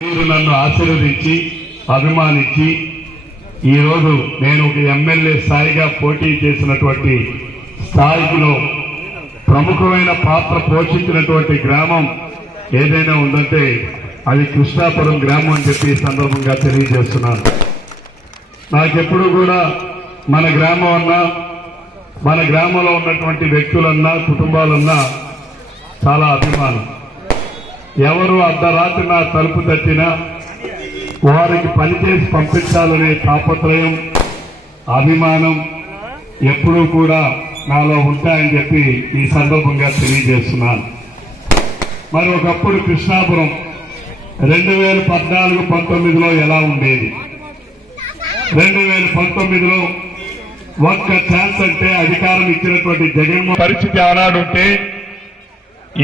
మీరు నన్ను ఆశీర్వదించి అభిమానించి ఈరోజు నేను ఒక ఎమ్మెల్యే స్థాయిగా పోటీ చేసినటువంటి స్థాయిలో ప్రముఖమైన పాత్ర పోషించినటువంటి గ్రామం ఏదైనా ఉందంటే అది కృష్ణాపురం గ్రామం అని చెప్పి సందర్భంగా తెలియజేస్తున్నాను. నాకెప్పుడు కూడా మన గ్రామం అన్నా మన గ్రామంలో ఉన్నటువంటి వ్యక్తులన్నా కుటుంబాలన్నా చాలా అభిమానం. ఎవరు అర్ధరాత్రి నా తలుపు తట్టినా వారికి పనిచేసి పంపించాలనే తాపత్రయం అభిమానం ఎప్పుడూ కూడా నాలో ఉంటాయని చెప్పి ఈ సందర్భంగా తెలియజేస్తున్నాను. మరి ఒకప్పుడు కృష్ణాపురం రెండు వేల పద్నాలుగు పంతొమ్మిదిలో ఎలా ఉండేది? రెండు వేల పంతొమ్మిదిలో ఒక్క ఛాన్స్ అంటే అధికారం ఇచ్చినటువంటి జగన్మోహన్ పరిస్థితి ఆనాడు ఉంటే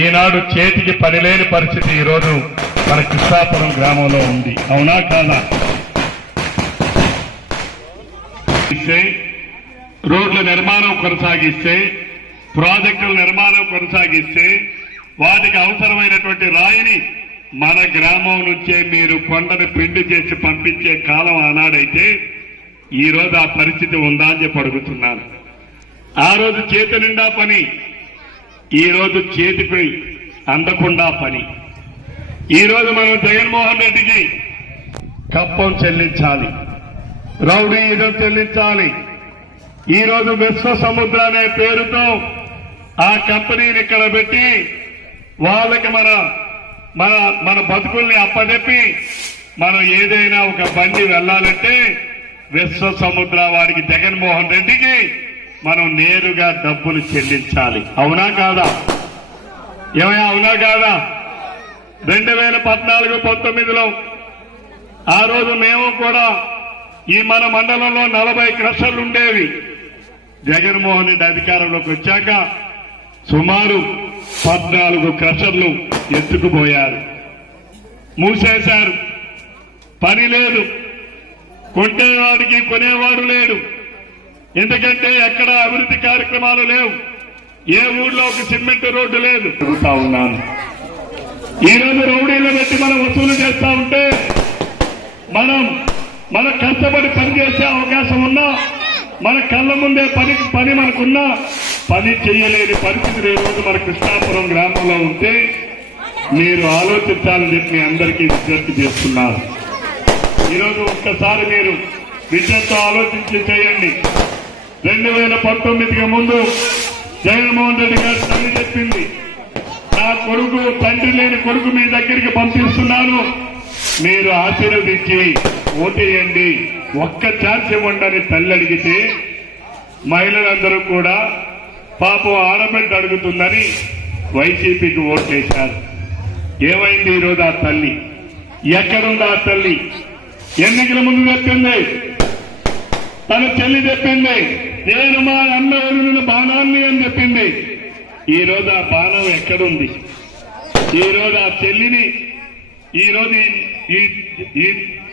ఈనాడు చేతికి పని లేని పరిస్థితి ఈరోజు మన కృష్ణాపురం గ్రామంలో ఉంది. అవునా కాదా? ఇస్తే రోడ్ల నిర్మాణం కొనసాగిస్తే ప్రాజెక్టుల నిర్మాణం కొనసాగిస్తే వాటికి అవసరమైనటువంటి రాయిని మన గ్రామం నుంచే మీరు కొండను పిండి చేసి పంపించే కాలం ఆనాడైతే ఈరోజు ఆ పరిస్థితి ఉందా అని చెప్పి అడుగుతున్నాను. ఆ రోజు చేతి నిండా పని ఈరోజు చేతికి చేతిపై అందకుండా పని. ఈరోజు మనం జగన్మోహన్ రెడ్డికి కప్పం చెల్లించాలి రౌడీ ఇదం చెల్లించాలి ఈరోజు విశ్వ సముద్ర అనే పేరుతో ఆ కంపెనీని ఇక్కడ పెట్టి వాళ్ళకి మన మన మన బతుకుల్ని అప్పదెప్పి మనం ఏదైనా ఒక బండి వెళ్ళాలంటే విశ్వ సముద్ర వారికి జగన్మోహన్ రెడ్డికి మనం నేరుగా డబ్బులు చెల్లించాలి. అవునా కాదా? ఏమయ్యా అవునా కాదా? రెండు వేల పద్నాలుగు పంతొమ్మిదిలో ఆ రోజు మేము కూడా ఈ మన మండలంలో నలభై క్రషర్లు ఉండేవి జగన్మోహన్ రెడ్డి అధికారంలోకి వచ్చాక సుమారు పద్నాలుగు క్రషర్లు ఎత్తుకుపోయారు. మూసేశారు. పని లేదు. కొంటేవాడికి కొనేవాడు లేడు. ఎందుకంటే ఎక్కడ అభివృద్ధి కార్యక్రమాలు లేవు. ఏ ఊళ్ళో ఒక సిమెంట్ రోడ్డు లేదు. తిరుగుతా ఉన్నాను. ఈ రోజు రౌడీలు పెట్టి మనం వసూలు చేస్తా ఉంటే మనం మన కష్టపడి పని చేసే అవకాశం ఉన్నా మన కళ్ళ ముందే పని పని మనకున్నా పని చేయలేని పరిస్థితి రోజు మన కృష్ణాపురం గ్రామంలో ఉంటే మీరు ఆలోచించాలని చెప్పి మీ అందరికీ విజ్ఞప్తి చేస్తున్నారు ఈరోజు ఒక్కసారి మీరు విద్యతో ఆలోచించి చేయండి. రెండు వేల పంతొమ్మిదికి ముందు జగన్మోహన్ రెడ్డి గారు తల్లి చెప్పింది. నా కొడుకు తండ్రి లేని కొడుకు మీ దగ్గరికి పంపిస్తున్నాను. మీరు ఆశీర్వదించి ఓటేయండి ఒక్క ఛాన్స్ ఇవ్వండి తల్లి అడిగితే మహిళలందరూ కూడా పాపం ఆడబిడ్డ అడుగుతుందని వైసీపీకి ఓటేశారు ఏమైంది ఈరోజు ఆ తల్లి? ఎక్కడుంది ఆ తల్లి? ఎన్నికల ముందు చెప్పింది. తన చెల్లి చెప్పింది నేను మా అన్న బాణాన్ని అని చెప్పింది. ఈ రోజు ఆ బాణం ఎక్కడుంది? ఈ రోజు ఆ చెల్లిని ఈ రోజు ఈ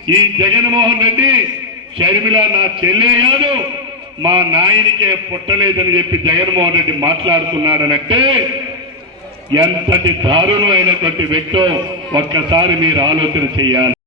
ఈ- జగన్మోహన్ రెడ్డి షర్మిల నా చెల్లే కాదు మా నాయనికే పుట్టలేదని చెప్పి జగన్మోహన్ రెడ్డి మాట్లాడుతున్నాడనంటే ఎంతటి దారుణమైనటువంటి వ్యక్తో ఒక్కసారి మీరు ఆలోచన చేయాలి.